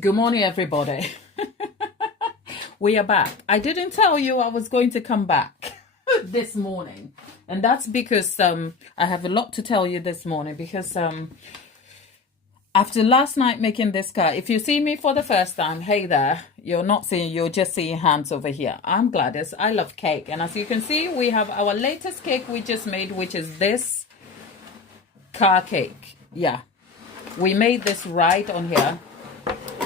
Good morning, everybody. We are back. I didn't tell you I was going to come back this morning, and that's because I have a lot to tell you this morning. Because after last night making this car, if you see me for the first time, hey there, you're just seeing hands over here. I'm Gladys. I love cake, and as you can see, we have our latest cake we just made, which is this car cake. Yeah, we made this right on here.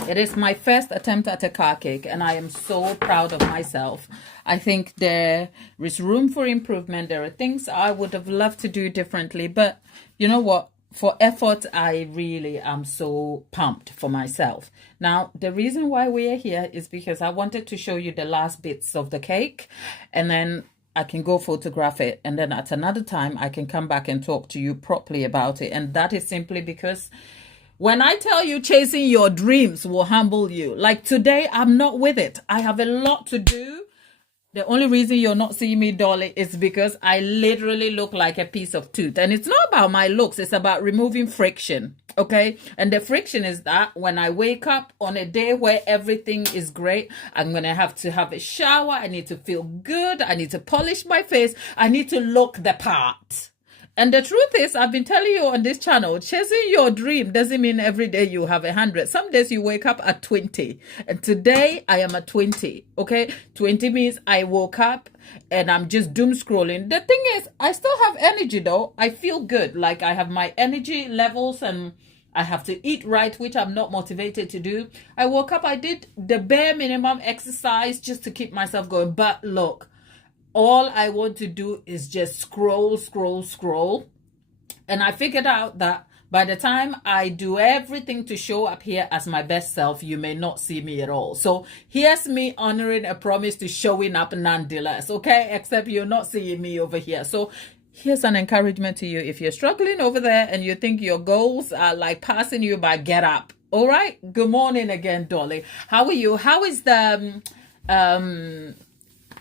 It is my first attempt at a car cake, and I am so proud of myself. I think there is room for improvement. There are things I would have loved to do differently, but you know what? For effort, I really am so pumped for myself. Now, the reason why we are here is because I wanted to show you the last bits of the cake, and then I can go photograph it, and then at another time, I can come back and talk to you properly about it. And that is simply because when I tell you chasing your dreams will humble you, like today, I'm not with it. I have a lot to do. The only reason you're not seeing me, Dolly, is because I literally look like a piece of tooth. And it's not about my looks. It's about removing friction, okay? And the friction is that when I wake up on a day where everything is great, I'm going to have a shower. I need to feel good. I need to polish my face. I need to look the part. And the truth is, I've been telling you on this channel, chasing your dream doesn't mean every day you have 100. Some days you wake up at 20. And today I am at 20. Okay? 20 means I woke up and I'm just doom scrolling. The thing is, I still have energy though. I feel good. Like I have my energy levels and I have to eat right, which I'm not motivated to do. I woke up, I did the bare minimum exercise just to keep myself going. But look, all I want to do is just scroll. And I figured out that by the time I do everything to show up here as my best self, you may not see me at all. So here's me honoring a promise to showing up nonetheless, okay? Except you're not seeing me over here. So here's an encouragement to you. If you're struggling over there and you think your goals are like passing you by, get up. All right? Good morning again, Dolly. How are you? How is the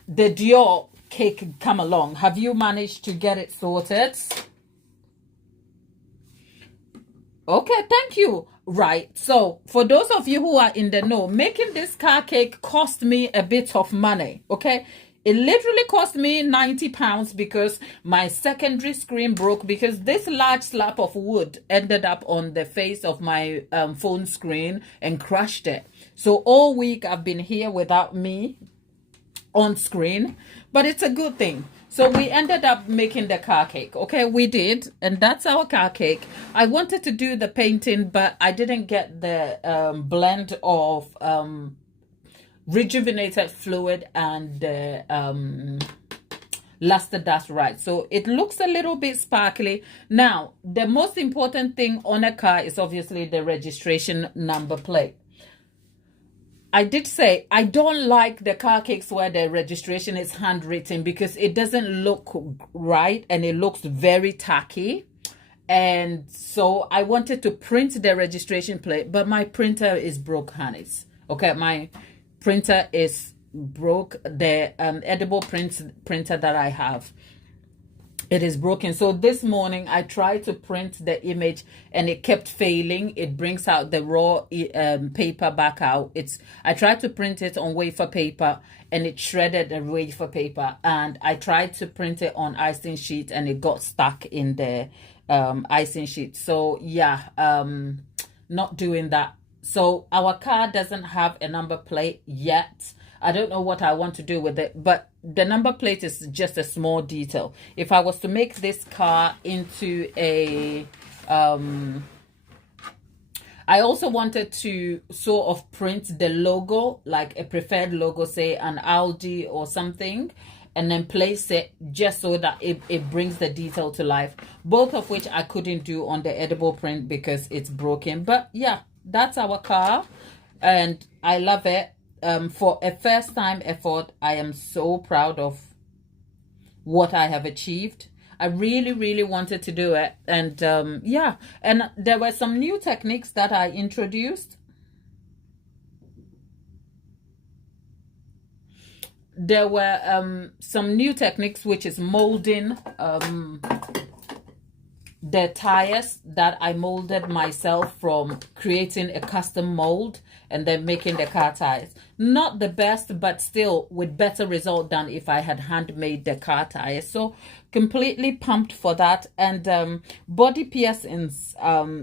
Dior cake come along? Have you managed to get it sorted? Okay, thank you. Right, so for those of you who are in the know, making this car cake cost me a bit of money, okay? It literally cost me £90 because my secondary screen broke, because this large slab of wood ended up on the face of my phone screen and crushed it. So all week I've been here without me on screen, but it's a good thing. So we ended up making the car cake. Okay, we did, and that's our car cake. I wanted to do the painting, but I didn't get the blend of rejuvenated fluid and luster dust right. So it looks a little bit sparkly. Now, the most important thing on a car is obviously the registration number plate. I did say I don't like the car cakes where the registration is handwritten, because it doesn't look right and it looks very tacky. And so I wanted to print the registration plate, but my printer is broke, honeys. Okay, my printer is broke. The edible printer that I have, it is broken. So this morning I tried to print the image and it kept failing. It brings out the raw paper back out. I tried to print it on wafer paper and it shredded the wafer paper, and I tried to print it on icing sheet and it got stuck in the icing sheet. So yeah, not doing that. So our car doesn't have a number plate yet. I don't know what I want to do with it, but the number plate is just a small detail. If I was to make this car into a I also wanted to sort of print the logo, like a preferred logo, say an Audi or something, and then place it just so that it brings the detail to life. Both of which I couldn't do on the edible print because it's broken. But yeah, that's our car and I love it. For a first time effort, I am so proud of what I have achieved. I really, really wanted to do it. And yeah, and there were some new techniques that I introduced. There were some new techniques, which is molding the tires that I molded myself from creating a custom mold and then making the car tires. Not the best, but still with better result than if I had handmade the car tires. So completely pumped for that. And Body Piercings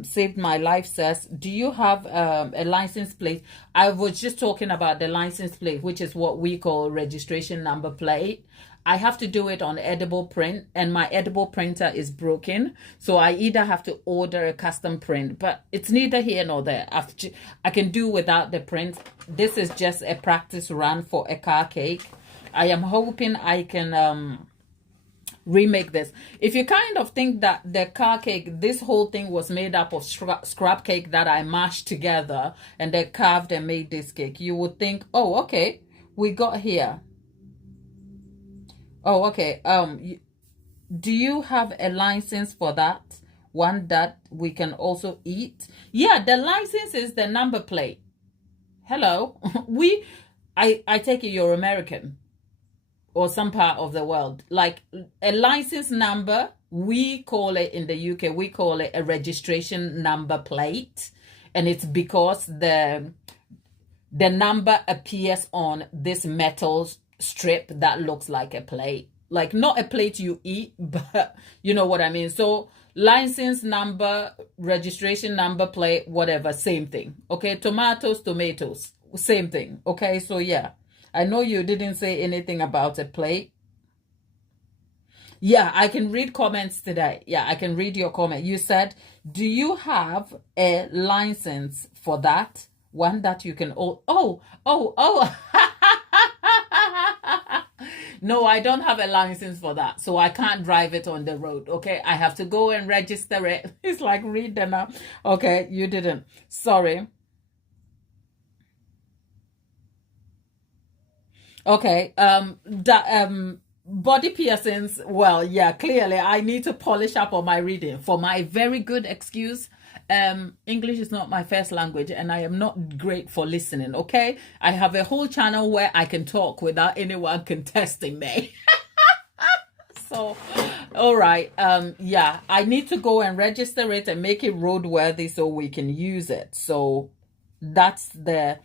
saved my life says, do you have a license plate? I was just talking about the license plate, which is what we call registration number plate. I have to do it on edible print, and my edible printer is broken. So I either have to order a custom print, but it's neither here nor there. I can do without the print. This is just a practice run for a car cake. I am hoping I can remake this. If you kind of think that the car cake, this whole thing was made up of scrap cake that I mashed together and then carved and made this cake, you would think, oh, okay, we got here. Oh, okay. Do you have a license for that? One that we can also eat? Yeah, the license is the number plate. Hello. I take it you're American or some part of the world. Like a license number, we call it in the UK, we call it a registration number plate. And it's because the number appears on this metal strip that looks like a plate, like not a plate you eat, but you know what I mean. So license number, registration number plate, whatever, same thing. Okay, tomatoes, same thing. Okay, so yeah, I know you didn't say anything about a plate. Yeah, I can read comments today. Yeah, I can read your comment. You said, do you have a license for that one that you can oh No, I don't have a license for that, so I can't drive it on the road. Okay, I have to go and register it. It's like, read them up. Okay, you didn't. Sorry. Okay, body piercings. Well, yeah, clearly I need to polish up on my reading for my very good excuse. English is not my first language and I am not great for listening. Okay, I have a whole channel where I can talk without anyone contesting me. So all right, yeah, I need to go and register it and make it roadworthy so we can use it. So that's the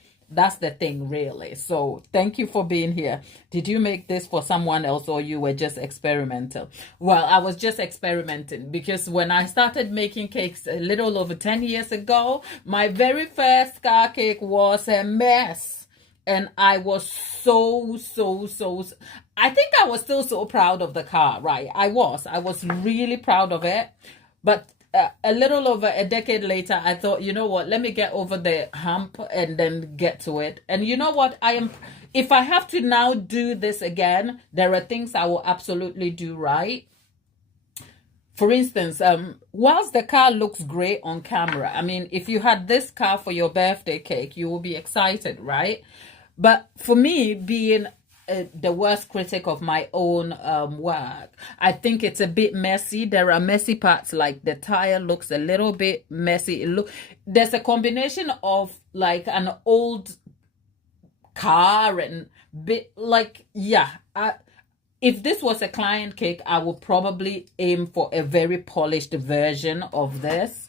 thing, really. So thank you for being here. Did you make this for someone else or you were just experimental? Well, I was just experimenting because when I started making cakes a little over 10 years ago, my very first car cake was a mess. And I was so, I think I was still so proud of the car, right? I was really proud of it. But a little over a decade later, I thought, you know what, let me get over the hump and then get to it. And you know what, if I have to now do this again, there are things I will absolutely do right. For instance, whilst the car looks great on camera, I mean, if you had this car for your birthday cake, you will be excited, right? But for me, being the worst critic of my own work, I think it's a bit messy. There are messy parts, like the tire looks a little bit messy. There's a combination of like an old car and bit like, yeah. If this was a client cake, I would probably aim for a very polished version of this.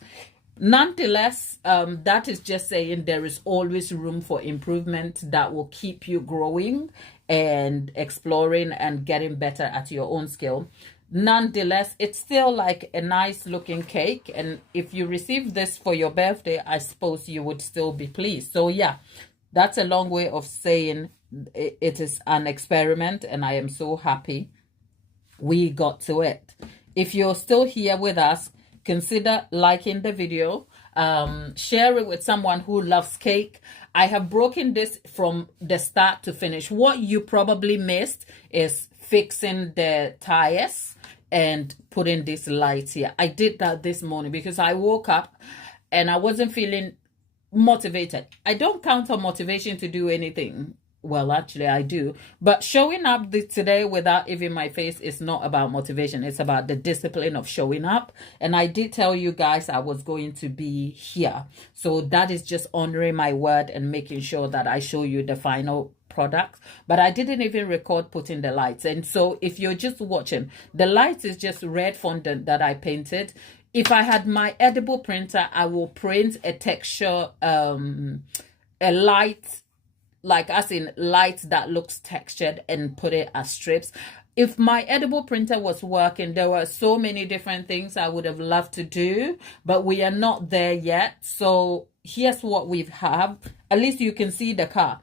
Nonetheless, that is just saying there is always room for improvement that will keep you growing and exploring and getting better at your own skill. Nonetheless, it's still like a nice looking cake. And if you receive this for your birthday, I suppose you would still be pleased. So yeah, that's a long way of saying it is an experiment and I am so happy we got to it. If you're still here with us, consider liking the video, share it with someone who loves cake. I have broken this from the start to finish. What you probably missed is fixing the tires and putting these lights here. I did that this morning because I woke up and I wasn't feeling motivated. I don't count on motivation to do anything. Well, actually, I do. But showing up today without even my face is not about motivation. It's about the discipline of showing up. And I did tell you guys I was going to be here. So that is just honoring my word and making sure that I show you the final product. But I didn't even record putting the lights. And so if you're just watching, the lights is just red fondant that I painted. If I had my edible printer, I will print a texture, a light, like as in light that looks textured, and put it as strips. If my edible printer was working, there were so many different things I would have loved to do, but we are not there yet. So here's what we have. At least you can see the car.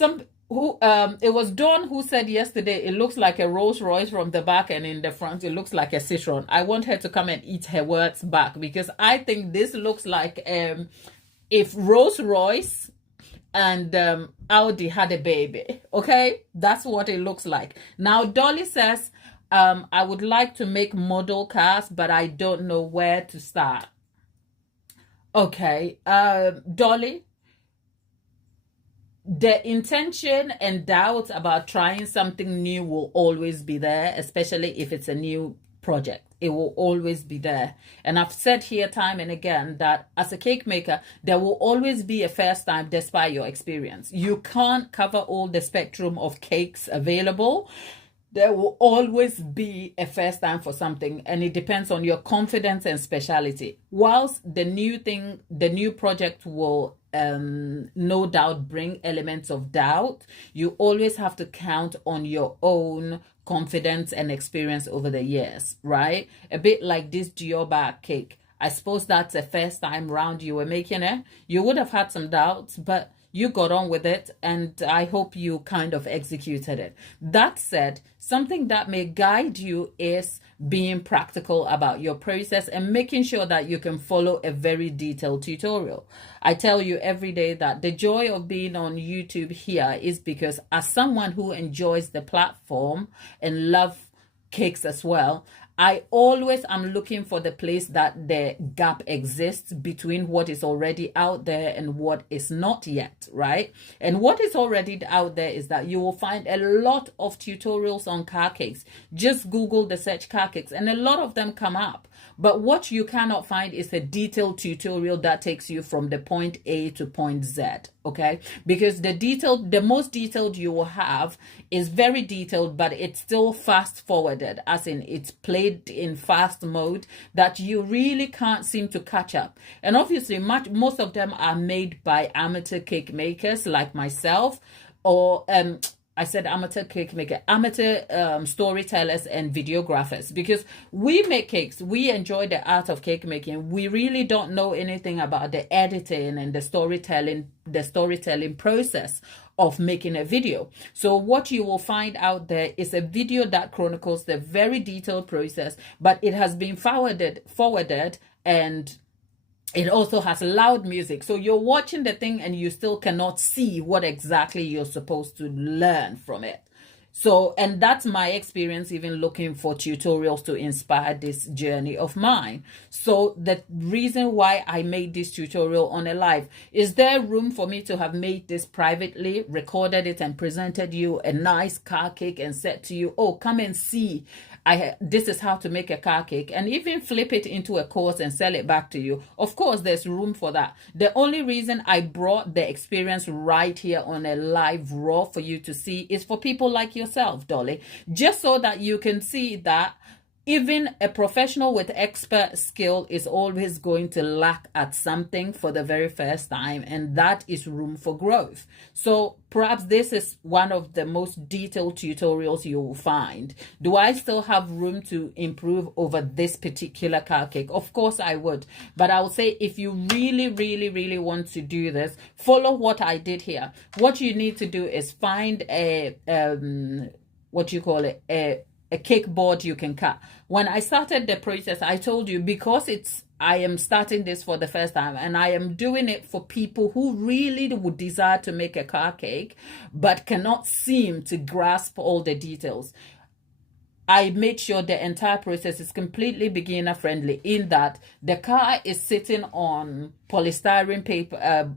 It was Dawn who said yesterday it looks like a Rolls Royce from the back, and in the front it looks like a Citroen. I want her to come and eat her words back, because I think this looks like if Rolls Royce and Audi had a baby. Okay, that's what it looks like. Now Dolly says I would like to make model cars, but I don't know where to start. Okay, Dolly, the intention and doubt about trying something new will always be there, especially if it's a new project. It will always be there. And I've said here time and again that as a cake maker, there will always be a first time despite your experience. You can't cover all the spectrum of cakes available. There will always be a first time for something, and it depends on your confidence and speciality. Whilst the new project will no doubt bring elements of doubt, you always have to count on your own confidence and experience over the years, right? A bit like this Dioba cake. I suppose that's the first time round you were making it. You would have had some doubts, but you got on with it, and I hope you kind of executed it. That said, something that may guide you is being practical about your process and making sure that you can follow a very detailed tutorial. I tell you every day that the joy of being on YouTube here is because, as someone who enjoys the platform and love cakes as well, I always am looking for the place that the gap exists between what is already out there and what is not yet, right? And what is already out there is that you will find a lot of tutorials on car cakes. Just Google the search car cakes and a lot of them come up. But what you cannot find is a detailed tutorial that takes you from the point A to point Z, okay? Because the most detailed you will have is very detailed, but it's still fast forwarded, as in it's played in fast mode that you really can't seem to catch up. And obviously most of them are made by amateur cake makers like myself, or I said amateur cake maker, amateur storytellers and videographers, because we make cakes. We enjoy the art of cake making. We really don't know anything about the editing and the storytelling process of making a video. So what you will find out there is a video that chronicles the very detailed process, but it has been forwarded, and it also has loud music. So you're watching the thing and you still cannot see what exactly you're supposed to learn from it. So, and that's my experience even looking for tutorials to inspire this journey of mine. So the reason why I made this tutorial on a live, is there room for me to have made this privately, recorded it and presented you a nice car cake and said to you, oh, come and see, this is how to make a car cake, and even flip it into a course and sell it back to you? Of course, there's room for that. The only reason I brought the experience right here on a live raw for you to see is for people like yourself, Dolly, just so that you can see that even a professional with expert skill is always going to lack at something for the very first time, and that is room for growth. So perhaps this is one of the most detailed tutorials you will find. Do I still have room to improve over this particular car cake? Of course I would. But I would say if you really, really, really want to do this, follow what I did here. What you need to do is find a, a cake board you can cut. When I started the process, I told you, because I am starting this for the first time, and I am doing it for people who really would desire to make a car cake, but cannot seem to grasp all the details. I made sure the entire process is completely beginner friendly, in that the car is sitting on polystyrene paper,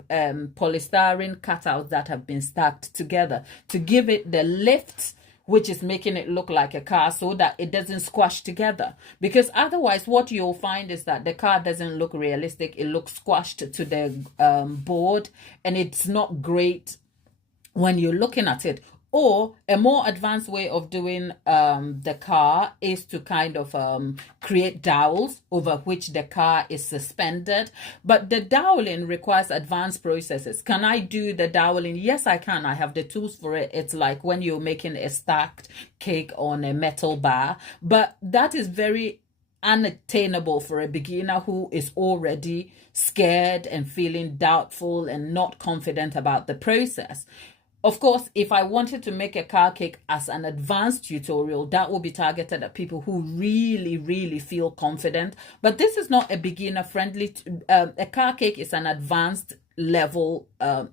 polystyrene cutouts that have been stacked together to give it the lift, which is making it look like a car, so that it doesn't squash together. Because otherwise what you'll find is that the car doesn't look realistic. It looks squashed to the board, and it's not great when you're looking at it. Or a more advanced way of doing the car is to kind of create dowels over which the car is suspended. But the doweling requires advanced processes. Can I do the doweling? Yes, I can. I have the tools for it. It's like when you're making a stacked cake on a metal bar. But that is very unattainable for a beginner who is already scared and feeling doubtful and not confident about the process. Of course, if I wanted to make a car cake as an advanced tutorial, that will be targeted at people who really, really feel confident. But this is not a beginner friendly. A car cake is an advanced level,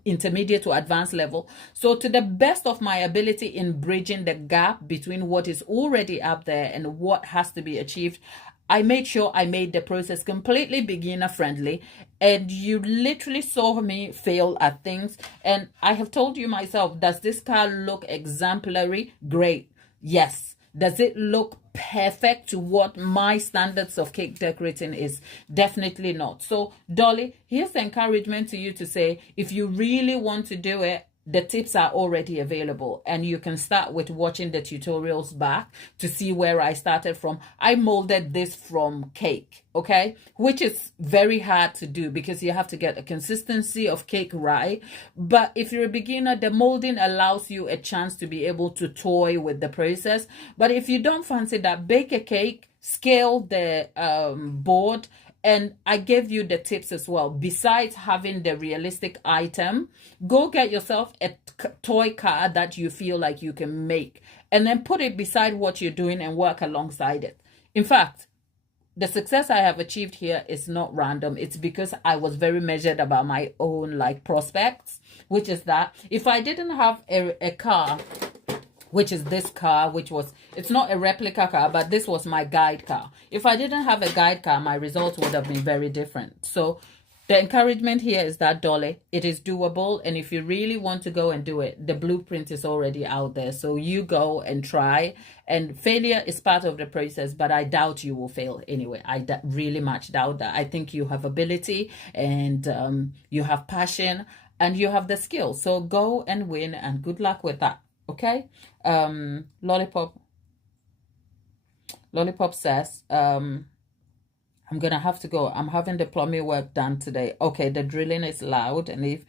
intermediate to advanced level. So to the best of my ability in bridging the gap between what is already up there and what has to be achieved, I made sure I made the process completely beginner friendly, and you literally saw me fail at things. And I have told you myself, does this car look exemplary? Great. Yes. Does it look perfect to what my standards of cake decorating is? Definitely not. So Dolly, here's the encouragement to you to say, if you really want to do it, the tips are already available, and you can start with watching the tutorials back to see where I started from. I molded this from cake, okay, which is very hard to do because you have to get a consistency of cake right. But if you're a beginner, the molding allows you a chance to be able to toy with the process. But if you don't fancy that, bake a cake, scale the board. And I gave you the tips as well. Besides having the realistic item, go get yourself a toy car that you feel like you can make, and then put it beside what you're doing and work alongside it. In fact, the success I have achieved here is not random. It's because I was very measured about my own prospects, which is that if I didn't have a car, which is this car, it's not a replica car, but this was my guide car. If I didn't have a guide car, my results would have been very different. So the encouragement here is that, Dolly, it is doable. And if you really want to go and do it, the blueprint is already out there. So you go and try. And failure is part of the process, but I doubt you will fail anyway. I really much doubt that. I think you have ability, and you have passion, and you have the skill. So go and win, and good luck with that. Okay. Lollipop says, I'm gonna have to go. I'm having the plumbing work done today. Okay, the drilling is loud, and if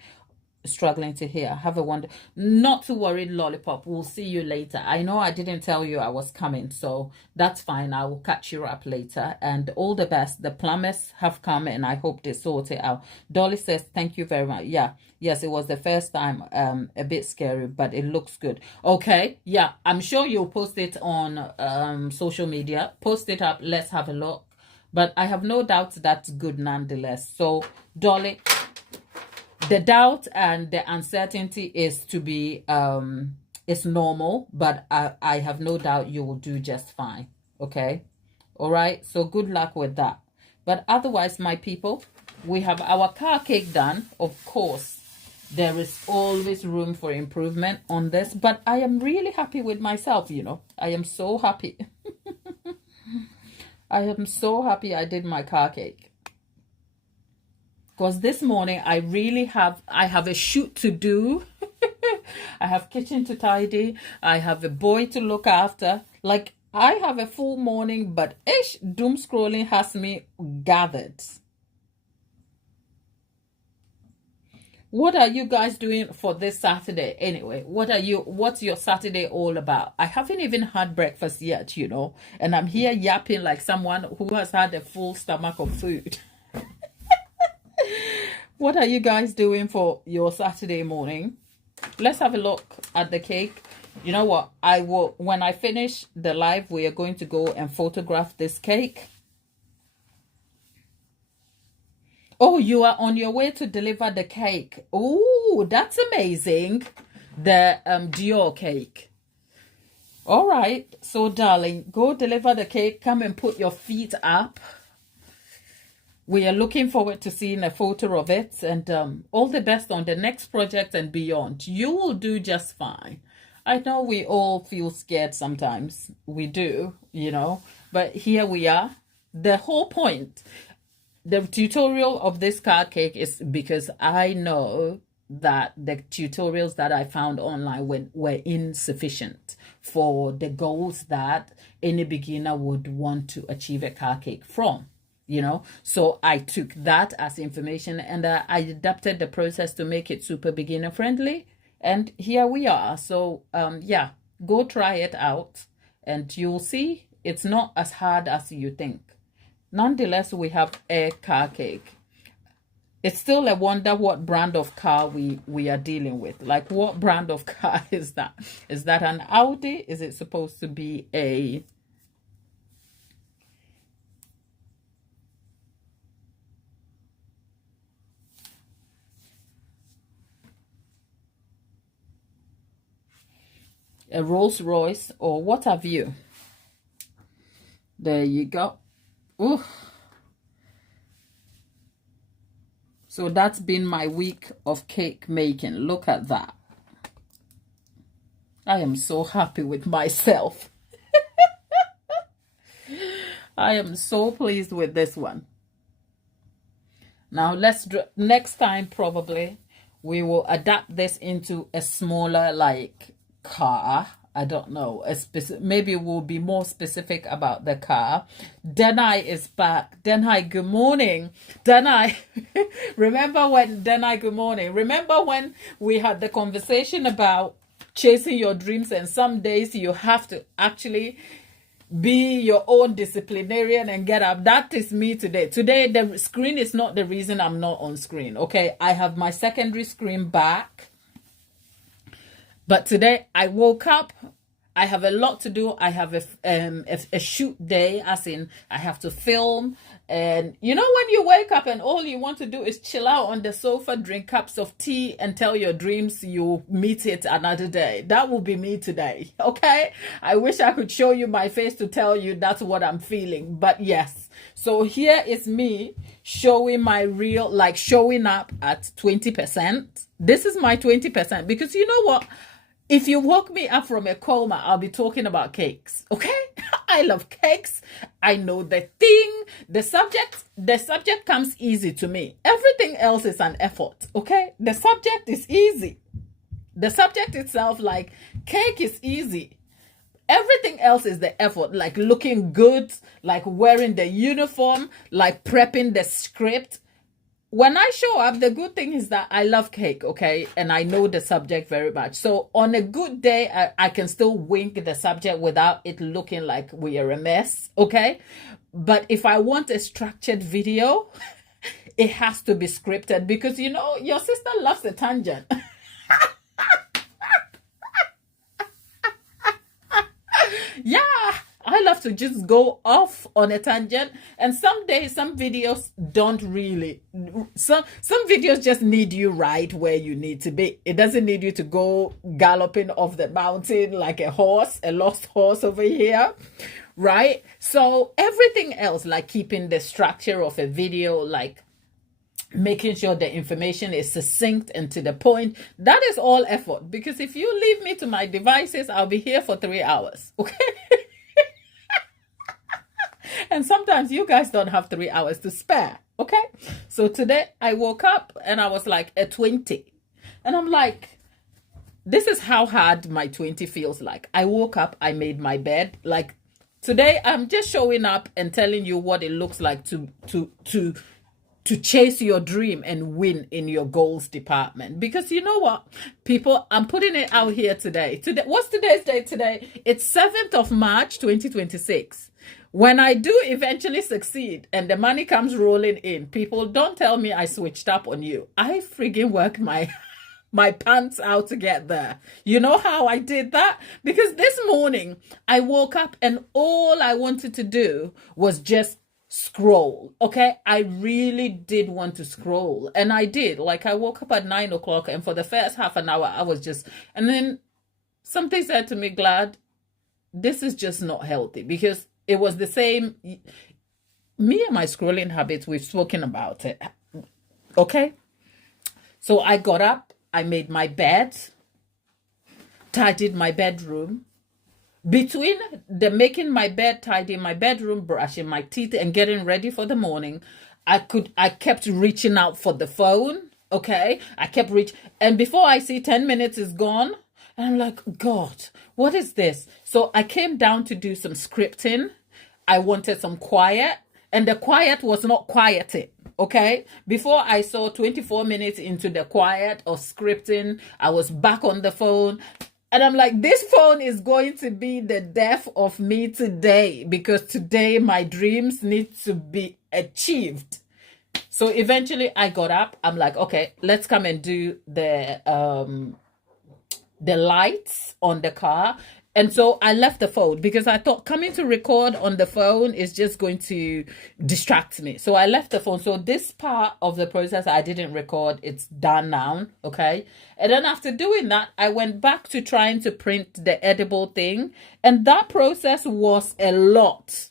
struggling to hear, have a wonder. Not to worry, Lollipop, we'll see you later. I know I didn't tell you I was coming, so that's fine. I will catch you up later, and all the best. The plumbers have come, and I hope they sort it out. Dolly says thank you very much. Yes, it was the first time, a bit scary, but it looks good. Okay, yeah, I'm sure you'll post it on social media. Post it up, let's have a look. But I have no doubt that's good nonetheless. So Dolly, the doubt and the uncertainty is to be it's normal, but I have no doubt you will do just fine. Okay, all right, so good luck with that. But otherwise, my people, we have our car cake done. Of course, there is always room for improvement on this, but I am really happy with myself. I am so happy. I am so happy I did my car cake. Because this morning I have a shoot to do. I have kitchen to tidy. I have a boy to look after. I have a full morning, but doom scrolling has me gathered. What are you guys doing for this Saturday? Anyway, what's your Saturday all about? I haven't even had breakfast yet, and I'm here yapping like someone who has had a full stomach of food. What are you guys doing for your Saturday morning? Let's have a look at the cake. You know what? When I finish the live, we are going to go and photograph this cake. Oh, you are on your way to deliver the cake. Oh, that's amazing. The Dior cake. All right. So, darling, go deliver the cake. Come and put your feet up. We are looking forward to seeing a photo of it, and all the best on the next project and beyond. You will do just fine. I know we all feel scared sometimes. We do, but here we are. The whole point, the tutorial of this card cake is because I know that the tutorials that I found online were insufficient for the goals that any beginner would want to achieve a card cake from. So I took that as information, and I adapted the process to make it super beginner friendly, and here we are. So yeah, go try it out and you'll see it's not as hard as you think. Nonetheless, we have a car cake. It's still a wonder what brand of car we are dealing with. Like, what brand of car is that? Is that an Audi? Is it supposed to be a Rolls Royce, or what have you? There you go. Ooh. So that's been my week of cake making. Look at that. I am so happy with myself. I am so pleased with this one. Now next time probably we will adapt this into a smaller like car. I don't know. Maybe we'll be more specific about the car. Denai is back. Denai, good morning. Denai, remember when, Denai, good morning. Remember when we had the conversation about chasing your dreams, and some days you have to actually be your own disciplinarian and get up. That is me today. Today, the screen is not the reason I'm not on screen. Okay, I have my secondary screen back. But today I woke up, I have a lot to do. I have a shoot day, as in I have to film. And when you wake up and all you want to do is chill out on the sofa, drink cups of tea, and tell your dreams you'll meet it another day. That will be me today, okay? I wish I could show you my face to tell you that's what I'm feeling. But yes, so here is me showing my real, like showing up at 20%. This is my 20%, because you know what? If you woke me up from a coma, I'll be talking about cakes, okay? I love cakes. I know the thing. The subject comes easy to me. Everything else is an effort, okay? The subject is easy. The subject itself, like cake, is easy. Everything else is the effort, like looking good, like wearing the uniform, like prepping the script. When I show up, the good thing is that I love cake, okay? And I know the subject very much. So on a good day, I can still wink the subject without it looking like we are a mess, okay? But if I want a structured video, it has to be scripted, because, your sister loves a tangent. Yeah. I love to just go off on a tangent, and some days, some videos don't really. Some videos just need you right where you need to be. It doesn't need you to go galloping off the mountain like a horse, a lost horse over here, right? So everything else, like keeping the structure of a video, like making sure the information is succinct and to the point, that is all effort. Because if you leave me to my devices, I'll be here for 3 hours, okay? And sometimes you guys don't have 3 hours to spare, okay? So today I woke up and I was like a 20. And I'm like, this is how hard my 20 feels like. I woke up, I made my bed. Like today I'm just showing up and telling you what it looks like to chase your dream and win in your goals department. Because you know what, people, I'm putting it out here today. What's today's date today? It's 7th of March, 2026. When I do eventually succeed and the money comes rolling in, people, don't tell me I switched up on you. I friggin' worked my pants out to get there. You know how I did that? Because this morning I woke up and all I wanted to do was just scroll, okay? I really did want to scroll, and I did. Like, I woke up at 9 o'clock, and for the first half an hour I was just, and then something said to me, Glad, this is just not healthy, because it was the same. Me and my scrolling habits, we've spoken about it. Okay. So I got up, I made my bed, tidied my bedroom. Between the making my bed, tidying my bedroom, brushing my teeth, and getting ready for the morning, I kept reaching out for the phone. Okay. I kept reaching. And before I see 10 minutes is gone, and I'm like, God, what is this? So I came down to do some scripting. I wanted some quiet, and the quiet was not quieted. Okay. Before I saw 24 minutes into the quiet of scripting, I was back on the phone. And I'm like, this phone is going to be the death of me today, because today my dreams need to be achieved. So eventually I got up. I'm like, okay, let's come and do the lights on the car. And so I left the phone, because I thought coming to record on the phone is just going to distract me. So I left the phone. So this part of the process I didn't record. It's done now. Okay. And then after doing that, I went back to trying to print the edible thing. And that process was a lot.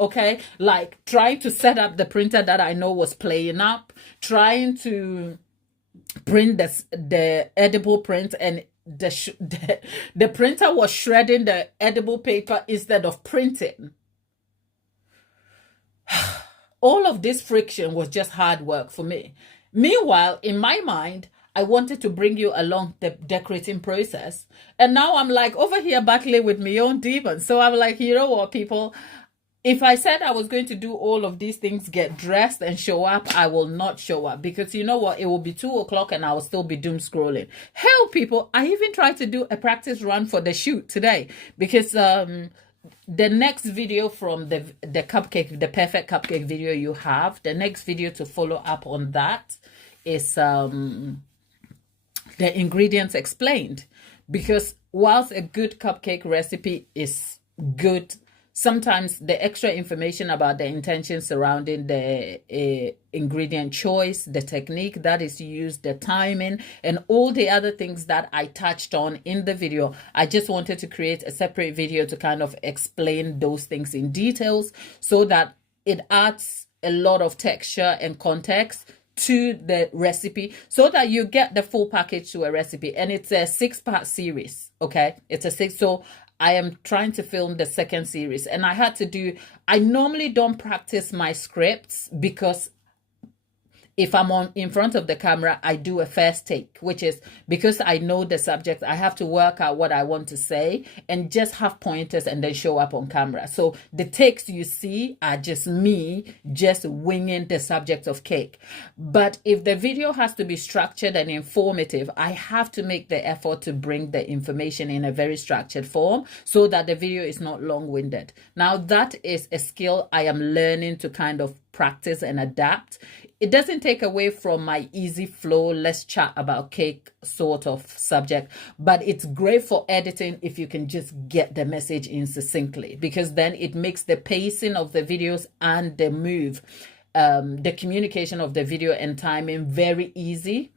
Okay. Like trying to set up the printer that I know was playing up, trying to print the edible print, and the printer was shredding the edible paper instead of printing. All of this friction was just hard work for me. Meanwhile, in my mind, I wanted to bring you along the decorating process. And now I'm like over here battling with my own demons. So I'm like, you know what, people? If I said I was going to do all of these things, get dressed and show up, I will not show up, because you know what? It will be 2 o'clock and I will still be doom scrolling. Hell, people, I even tried to do a practice run for the shoot today, because the next video from the cupcake, the perfect cupcake video you have, the next video to follow up on that is the ingredients explained. Because whilst a good cupcake recipe is good, sometimes the extra information about the intention surrounding the ingredient choice, the technique that is used, the timing, and all the other things that I touched on in the video, I just wanted to create a separate video to kind of explain those things in details, so that it adds a lot of texture and context to the recipe, so that you get the full package to a recipe. And it's a 6-part series. Okay. It's a 6. So I am trying to film the second series, and I normally don't practice my scripts, because if I'm in front of the camera, I do a first take, which is because I know the subject, I have to work out what I want to say and just have pointers and then show up on camera. So the takes you see are just me just winging the subject of cake. But if the video has to be structured and informative, I have to make the effort to bring the information in a very structured form, so that the video is not long-winded. Now, that is a skill I am learning to kind of practice and adapt. It doesn't take away from my easy flow, let's chat about cake sort of subject, but it's great for editing if you can just get the message in succinctly, because then it makes the pacing of the videos and the the communication of the video and timing very easy.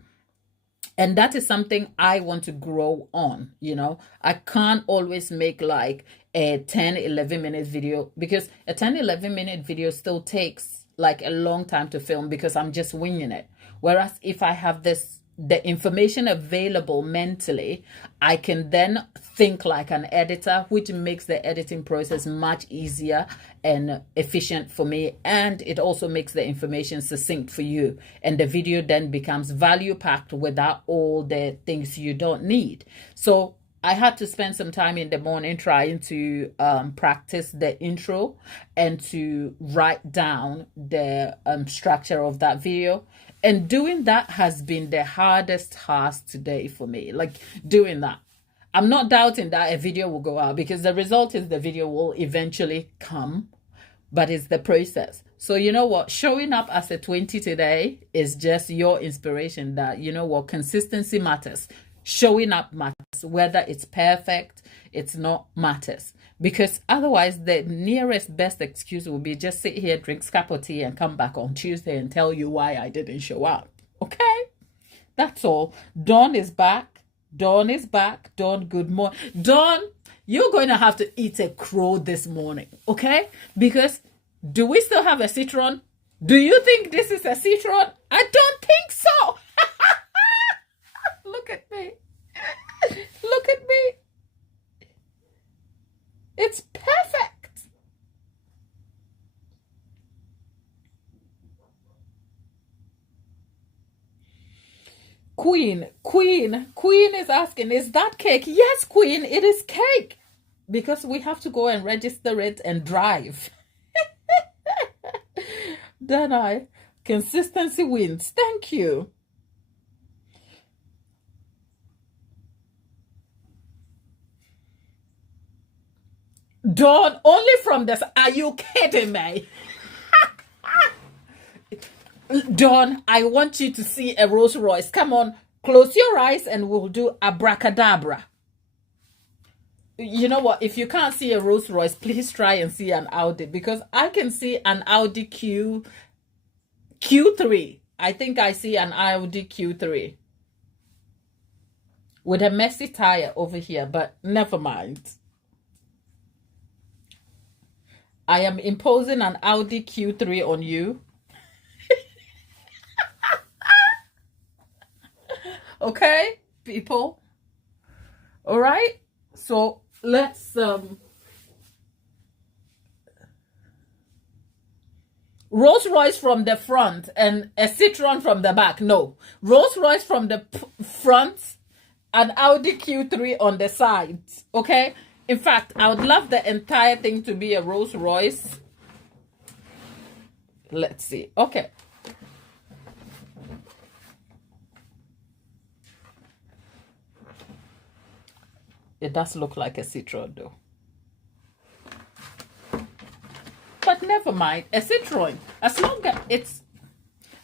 And that is something I want to grow on. You know, I can't always make like a 10-11 minute video, because a 10-11 minute video still takes like a long time to film, because I'm just winging it. Whereas if I have the information available mentally, I can then think like an editor, which makes the editing process much easier and efficient for me. And it also makes the information succinct for you. And the video then becomes value packed without all the things you don't need. So I had to spend some time in the morning trying to practice the intro and to write down the structure of that video. And doing that has been the hardest task today for me. Like doing that. I'm not doubting that a video will go out, because the result is the video will eventually come, but it's the process. So you know what? Showing up as a 20 today is just your inspiration that, you know what, consistency matters. Showing up matters. Whether it's perfect, it's not matters. Because otherwise, the nearest best excuse will be just sit here, drink a cup of tea, and come back on Tuesday and tell you why I didn't show up. Okay? That's all. Dawn is back. Dawn is back. Dawn, good morning. Dawn, you're going to have to eat a crow this morning, okay? Because do we still have a citron? Do you think this is a citron? I don't think so. Look at me. Look at me. It's perfect. Queen is asking, is that cake? Yes, Queen, it is cake. Because we have to go and register it and drive. Then consistency wins. Thank you. Dawn, only from this. Are you kidding me? Dawn, I want you to see a Rolls Royce. Come on, close your eyes and we'll do abracadabra. You know what? If you can't see a Rolls Royce, please try and see an Audi, because I can see an Audi Q3. I think I see an Audi Q3 with a messy tire over here, but never mind. I am imposing an Audi Q3 on you. Okay, people. All right. So let's Rolls Royce from the front and a Citroen from the back. No, Rolls Royce from the front and Audi Q3 on the sides. Okay. In fact, I would love the entire thing to be a Rolls Royce. Let's see. Okay. It does look like a Citroen though. But never mind. A Citroen. As long as it's...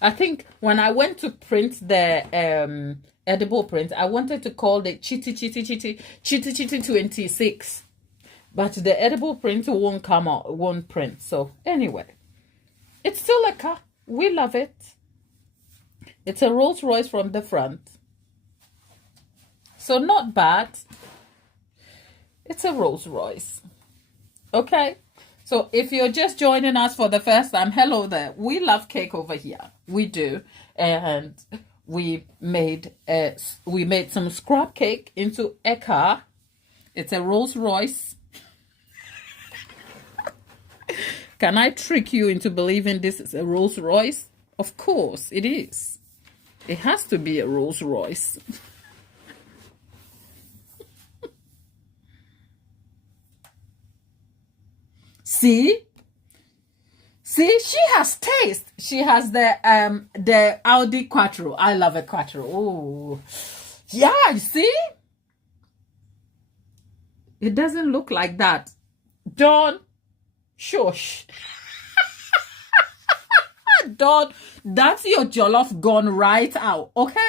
I think when I went to print the edible print, I wanted to call it Chitty 26. But the edible print won't come out, won't print. So anyway, it's still a car. We love it. It's a Rolls Royce from the front. So not bad. It's a Rolls Royce. Okay. So if you're just joining us for the first time, hello there. We love cake over here. We do. And we made some scrap cake into a car. It's a Rolls Royce. Can I trick you into believing this is a Rolls Royce? Of course it is. It has to be a Rolls Royce. See, she has taste. She has the Audi Quattro. I love a Quattro. Oh, yeah. You see, it doesn't look like that. Dawn, shush. Dawn, that's your jollof gone right out. Okay.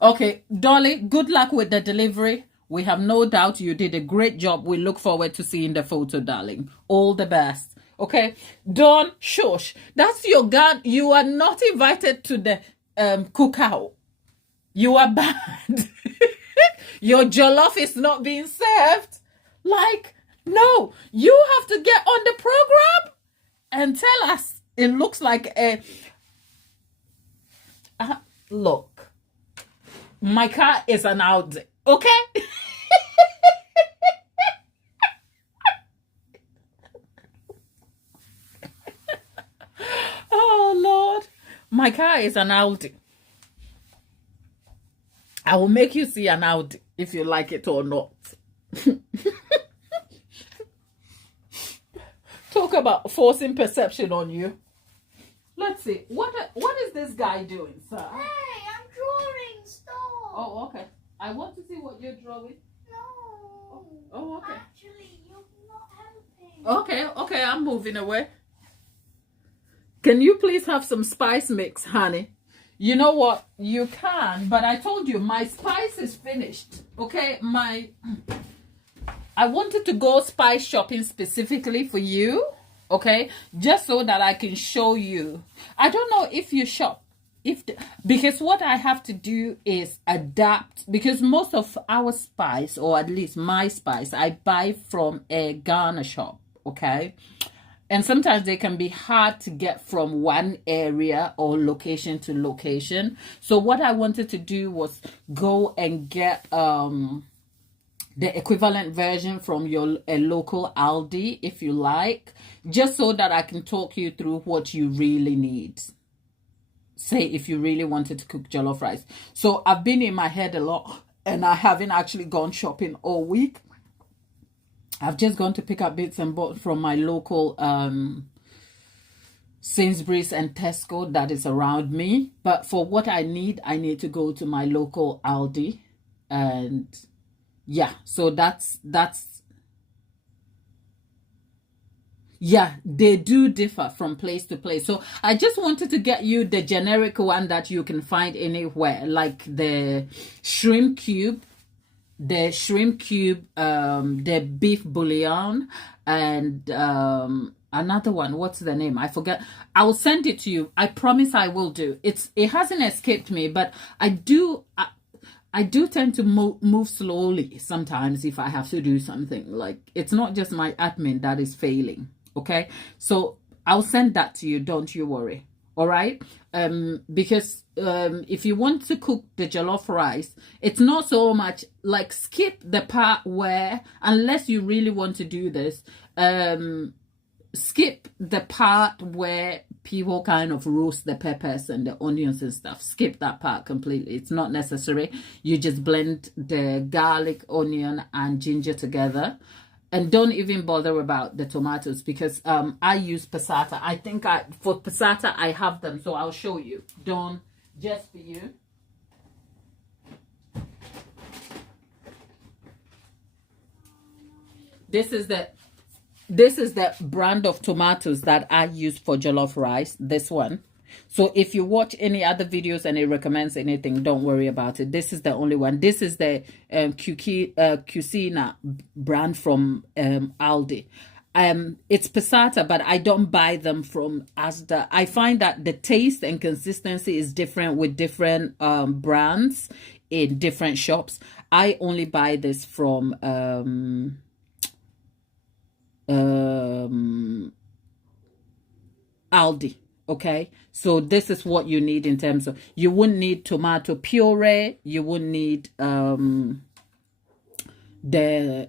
Okay, Dolly. Good luck with the delivery. We have no doubt you did a great job. We look forward to seeing the photo, darling. All the best. Okay? Dawn, shush. That's your gun. You are not invited to the cookout. You are bad. Your jollof is not being served. Like, no. You have to get on the program and tell us. It looks like a... look. My car is an Audi. Okay? Oh, Lord. My car is an Audi. I will make you see an Audi if you like it or not. Talk about forcing perception on you. Let's see. What is this guy doing, sir? Hey, I'm drawing. Stop. Oh, okay. I want to see what you're drawing. No. Oh, okay. Actually, you're not helping. Okay, I'm moving away. Can you please have some spice mix, honey? You know what? You can, but I told you my spice is finished. Okay, I wanted to go spice shopping specifically for you. Okay, just so that I can show you. I don't know if you shop. because what I have to do is adapt, because most of our spice, or at least my spice, I buy from a Ghana shop, okay? And sometimes they can be hard to get from one area or location to location. So what I wanted to do was go and get the equivalent version from a local Aldi, if you like, just so that I can talk you through what you really need. Say if you really wanted to cook jollof rice. So I've been in my head a lot, and I haven't actually gone shopping all week. I've just gone to pick up bits and bobs from my local Sainsbury's and Tesco that is around me. But for what I need to go to my local Aldi. And yeah, so that's yeah, they do differ from place to place. So I just wanted to get you the generic one that you can find anywhere, like the shrimp cube, the beef bouillon, and another one. What's the name? I forget. I'll send it to you. I promise I will do. It hasn't escaped me, but I do tend to move slowly sometimes if I have to do something. Like, it's not just my admin that is failing. Okay, so I'll send that to you. Don't you worry. All right. Because if you want to cook the jollof rice, it's not so much like, skip the part where, unless you really want to do this, skip the part where people kind of roast the peppers and the onions and stuff. Skip that part completely. It's not necessary. You just blend the garlic, onion, and ginger together. And don't even bother about the tomatoes, because I use passata. I think for passata, I have them. So I'll show you. Don't, just for you. This is the brand of tomatoes that I use for jollof rice. This one. So if you watch any other videos and it recommends anything, don't worry about it. This is the only one. This is the Cucina brand from Aldi. It's passata, but I don't buy them from Asda. I find that the taste and consistency is different with different brands in different shops. I only buy this from Aldi. Okay, so this is what you need in terms of, you wouldn't need tomato puree, you wouldn't need the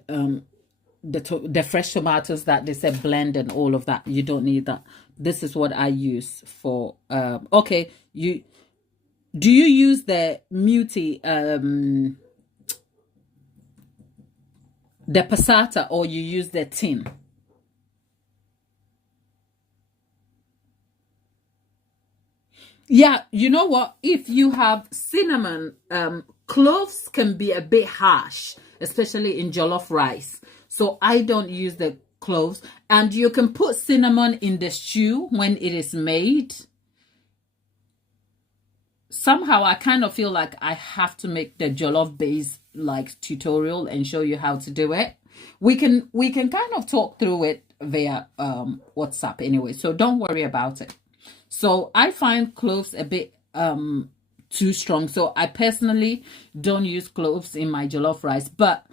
fresh tomatoes that they said blend and all of that. You don't need that. This is what I use for okay. Do you use the muti the passata, or you use the tin? Yeah, you know what? If you have cinnamon, cloves can be a bit harsh, especially in jollof rice. So I don't use the cloves. And you can put cinnamon in the stew when it is made. Somehow I kind of feel like I have to make the jollof base like tutorial and show you how to do it. We can kind of talk through it via WhatsApp anyway. So don't worry about it. So I find cloves a bit too strong. So I personally don't use cloves in my jollof rice. But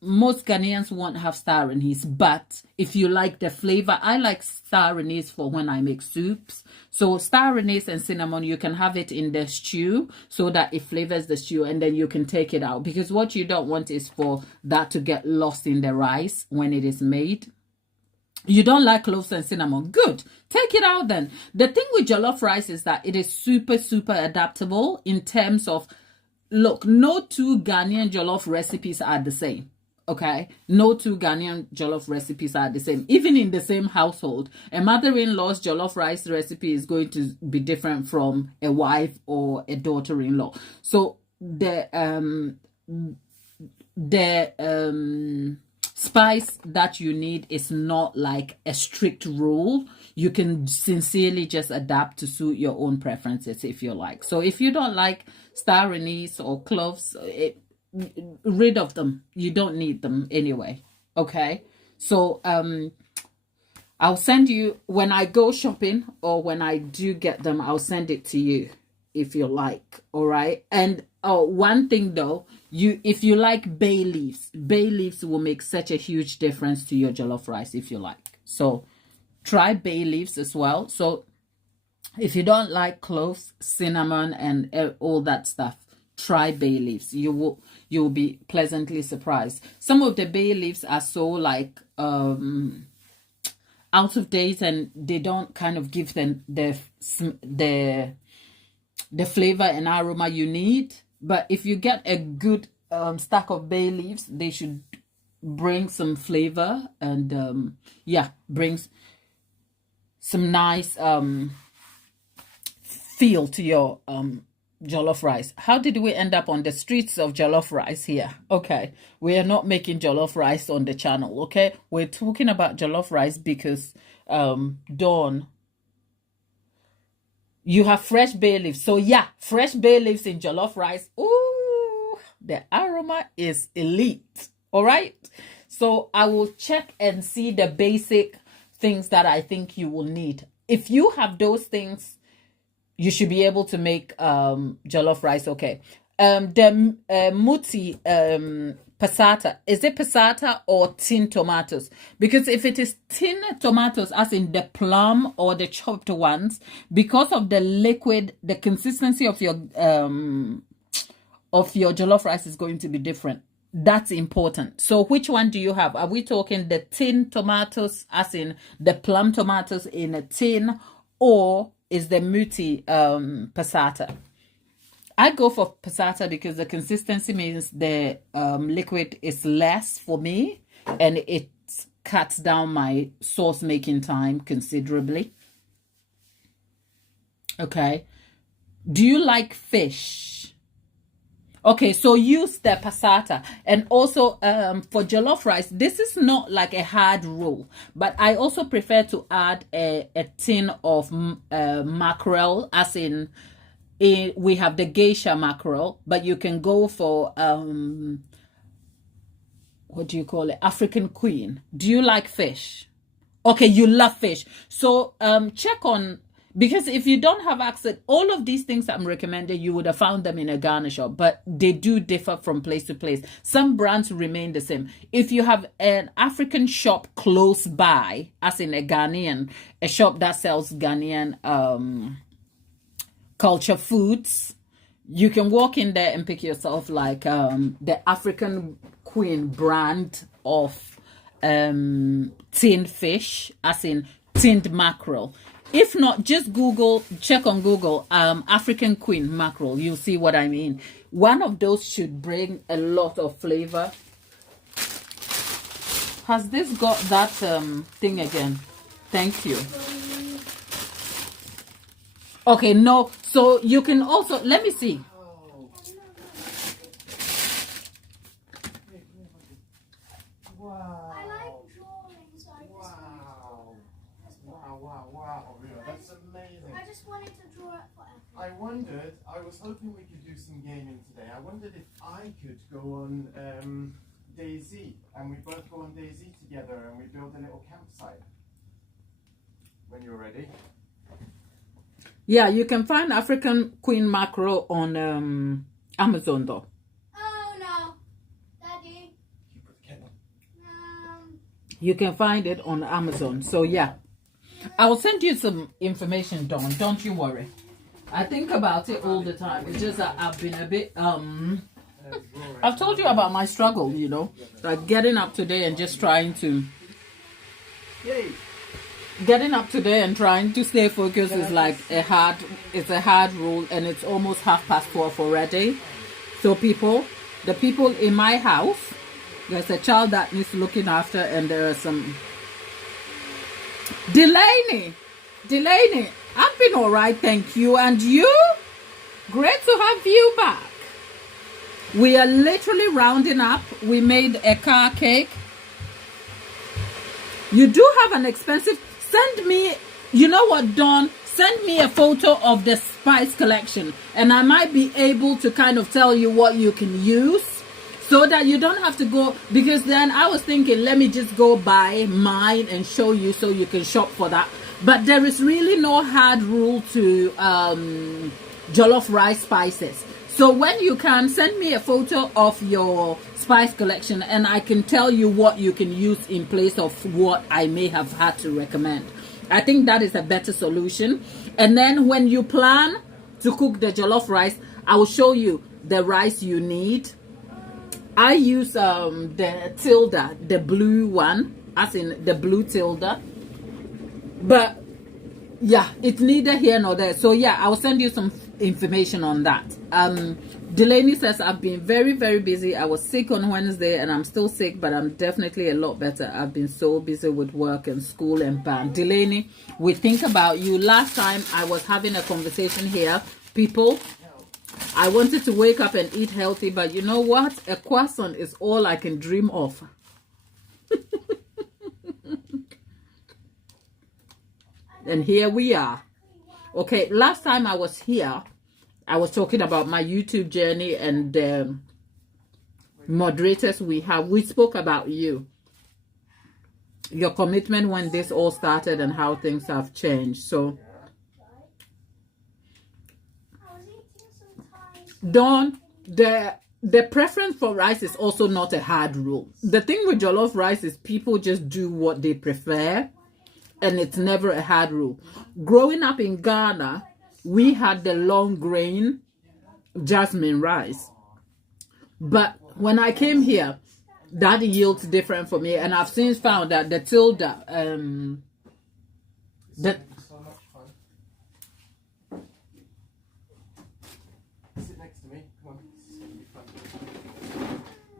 most Ghanaians won't have star anise. But if you like the flavor, I like star anise for when I make soups. So star anise and cinnamon, you can have it in the stew so that it flavors the stew, and then you can take it out. Because what you don't want is for that to get lost in the rice when it is made. You don't like cloves and cinnamon. Good. Take it out then. The thing with jollof rice is that it is super, super adaptable in terms of, look, no two Ghanaian jollof recipes are the same. Okay? No two Ghanaian jollof recipes are the same. Even in the same household, a mother-in-law's jollof rice recipe is going to be different from a wife or a daughter-in-law. So the spice that you need is not like a strict rule. You can sincerely just adapt to suit your own preferences if you like. So if you don't like star anise or cloves, rid of them. You don't need them anyway. Okay, so I'll send you when I go shopping, or when I do get them, I'll send it to you if you like. All right. And one thing though, if you like bay leaves will make such a huge difference to your jollof rice if you like. So try bay leaves as well. So if you don't like cloves, cinnamon, and all that stuff, try bay leaves. You'll be pleasantly surprised. Some of the bay leaves are so like out of date, and they don't kind of give them the flavor and aroma you need. But if you get a good stack of bay leaves, they should bring some flavor and brings some nice feel to your jollof rice. How did we end up on the streets of jollof rice here? Okay, we are not making jollof rice on the channel. Okay, we're talking about jollof rice because Dawn, you have fresh bay leaves. So yeah, fresh bay leaves in jollof rice. Ooh, the aroma is elite. All right, so I will check and see the basic things that I think you will need. If you have those things, you should be able to make jollof rice. Okay. The muti passata, is it passata or tin tomatoes? Because if it is tin tomatoes, as in the plum or the chopped ones, because of the liquid, the consistency of your jollof rice is going to be different. That's important. So which one do you have? Are we talking the tin tomatoes, as in the plum tomatoes in a tin, or is the muti passata? I go for passata because the consistency means the liquid is less for me, and it cuts down my sauce making time considerably. Okay. Do you like fish? Okay, so use the passata. And also for jollof rice, this is not like a hard rule, but I also prefer to add a tin of mackerel, as in we have the geisha mackerel, but you can go for what do you call it, African queen. Do you like fish? Okay, you love fish. So check on, because if you don't have access, all of these things I'm recommending, you would have found them in a Ghana shop, but they do differ from place to place. Some brands remain the same. If you have an African shop close by, as in a shop that sells Ghanaian culture foods, you can walk in there and pick yourself like the African Queen brand of tinned fish, as in tinned mackerel. If not, just check on Google, African Queen mackerel. You'll see what I mean. One of those should bring a lot of flavor. Has this got that thing again? Thank you. Okay, no. So you can also, let me see. I like drawing, so Wow. That's amazing. I just wanted to draw it forever. I was hoping we could do some gaming today. I wondered if I could go on DayZ, and we both go on DayZ together and we build a little campsite. When you're ready. Yeah, you can find African Queen mackerel on Amazon though. Oh no, Daddy. You put the kettle. You can find it on Amazon. So yeah, I will send you some information, Dawn. Don't you worry. I think about it all the time. It's just that I've been a bit I've told you about my struggle, you know, like getting up today and just trying to getting up today and trying to stay focused is like a hard rule, and it's almost 12:30 already. So the people in my house, there's a child that needs looking after, and there are some Delaney, I've been all right, thank you. And you? Great to have you back. We are literally rounding up. We made a car cake. You do have an expensive. Send me, you know what, Dawn? Send me a photo of the spice collection, and I might be able to kind of tell you what you can use. so that you don't have to go, because then I was thinking, let me just go buy mine and show you so you can shop for that. But there is really no hard rule to jollof rice spices. So when you can, send me a photo of your spice collection and I can tell you what you can use in place of what I may have had to recommend. I think that is a better solution. And then when you plan to cook the jollof rice, I will show you the rice you need. I use the Tilda, the blue one, as in the blue Tilda. But yeah, it's neither here nor there. So yeah, I'll send you some information on that. Delaney says, I've been very, very busy. I was sick on Wednesday and I'm still sick, but I'm definitely a lot better. I've been so busy with work and school and band. Delaney, we think about you. Last time I was having a conversation here, people, I wanted to wake up and eat healthy, but you know what? A croissant is all I can dream of. And here we are. Okay, last time I was here, I was talking about my YouTube journey and the moderators we have. We spoke about you, your commitment when this all started and how things have changed. So Dawn, the preference for rice is also not a hard rule. The thing with jollof rice is people just do what they prefer, and it's never a hard rule. Growing up in Ghana, we had the long grain jasmine rice. But when I came here, that yields different for me. And I've since found that the Tilda, Sit next to me.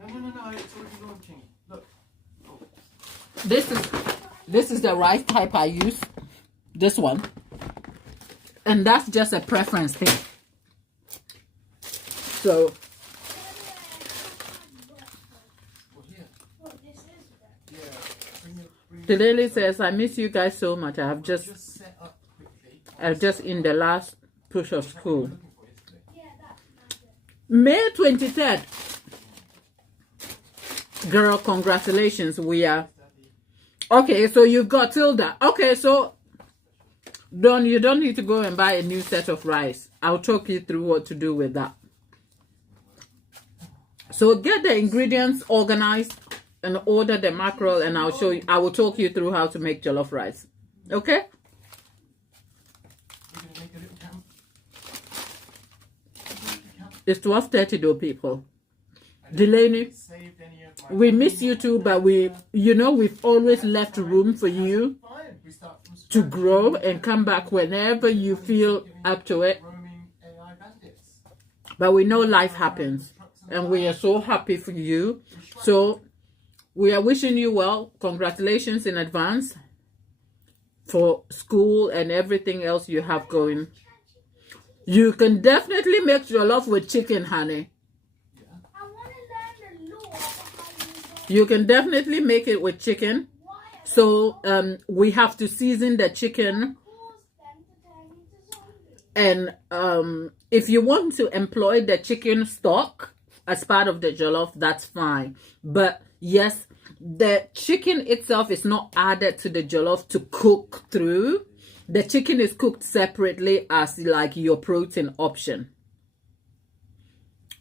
Come on. No, it's already launching. Look. Oh. This is the rice type I use. This one. And that's just a preference thing. So Delaney says, I miss you guys so much. I've just in the last push of school. May 23rd. Girl, congratulations. We are okay, so you've got Tilda. Okay, so you don't need to go and buy a new set of rice. I'll talk you through what to do with that. So get the ingredients organized and order the mackerel, and I will talk you through how to make jollof rice. Okay? It's 12:30 though, people. Delaney, we miss you too, but we've always left room for you to grow and come back whenever you feel up to it. But we know life happens, and we are so happy for you. So we are wishing you well. Congratulations in advance for school and everything else you have going. You can definitely make jollof with chicken, honey. You can definitely make it with chicken. So we have to season the chicken. And if you want to employ the chicken stock as part of the jollof, that's fine. But yes, the chicken itself is not added to the jollof to cook through. The chicken is cooked separately as like your protein option.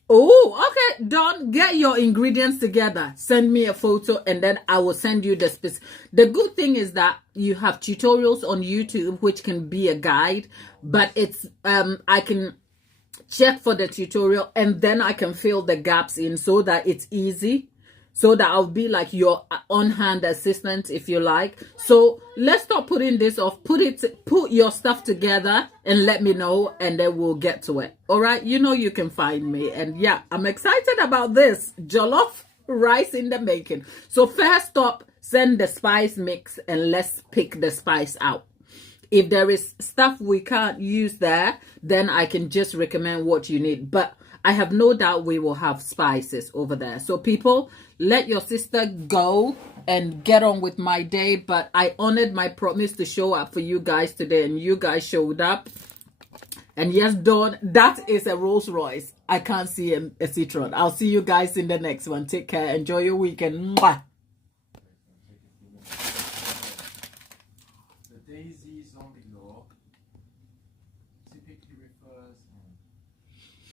Oh, okay. Don't get your ingredients together. Send me a photo and then I will send you the specific. The good thing is that you have tutorials on YouTube, which can be a guide, but it's, I can check for the tutorial and then I can fill the gaps in so that it's easy. So that I'll be like your on-hand assistant, if you like. So let's stop putting this off. Put your stuff together and let me know, and then we'll get to it. All right? You know you can find me. And yeah, I'm excited about this. Jollof rice in the making. So first stop, send the spice mix and let's pick the spice out. If there is stuff we can't use there, then I can just recommend what you need. But I have no doubt we will have spices over there. So people, let your sister go and get on with my day. But I honored my promise to show up for you guys today, and you guys showed up. And yes, Dawn, that is a Rolls Royce. I can't see a citron. I'll see you guys in the next one. Take care. Enjoy your weekend. Mwah.